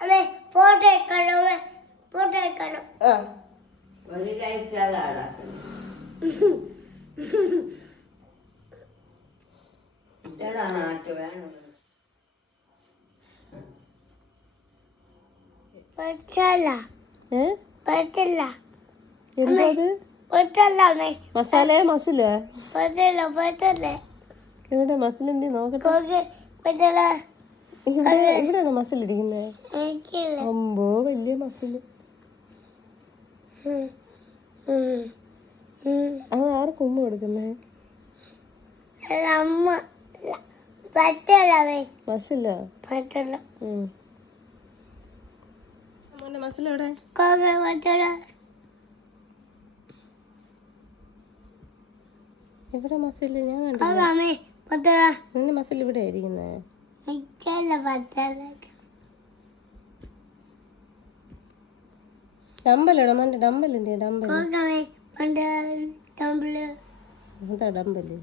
അമ്മേ ഫോട്ടോ എടുക്കണം ഫോട്ടോ എടുക്കണം ആ പറ്റല്ല ഏ പറ്റല്ല എന്തത് പറ്റല്ല അമ്മേ മസാലയാ മസിലാ പറ്റല്ല പറ്റല്ല എവിടെ മസിൽ എന്തി നോക്കട്ടെ കോക്ക് പറ്റല്ല എവിടെയാണോ മസിൽ ഇരിക്കുന്നേ എനിക്കില്ല അമ്പോ വലിയ മസില് അത് ആർക്കും ഉമ്മ കൊടുക്കുന്നേ അമ്മ പറ്റല്ല അമ്മേ മസില പറ്റല്ല മോന്റെ മസിൽ എവിടെ കോക്ക് പറ്റല്ല എവിടെ മസില് ഞാൻ കോക്ക് കണ്ടില്ല അമ്മേ പറ്റല്ല നിന്റെ മസിൽ ഇവിടെ ഇരിക്കുന്നേ എനിക്കല്ല പറ്റല്ല ഡമ്പലെവിടെ മോന്റെ ഡമ്പൽ എന്തിയാ ഡമ്പല് കോക്ക് അമ്മേ പണ്ട് തമ്പിള് എന്താ ഡമ്പല്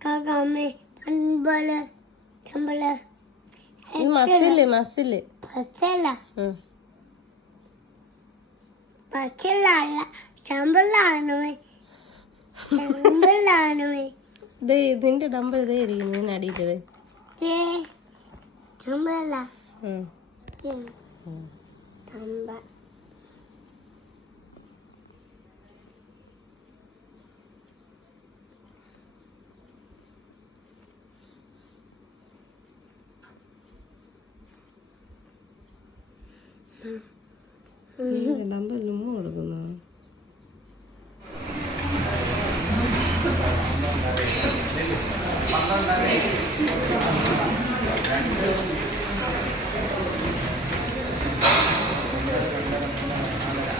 കാക്കാമ്മേ പൺപള് തമ്പിള് ഇത് മസില് മസില് പച്ചല്ല പച്ചല്ല ചമ്പളാണുമേ ചമ്പളാണുമേ നിന്റെ ഡമ്പൽ ഇതേ ഇരിക്കുന്നു ഇതിന് അടിയിട്ടത് ചമ്പള തമ്പ ഡമ്പലിന് ഉമ്മ കൊടുക്കുന്നു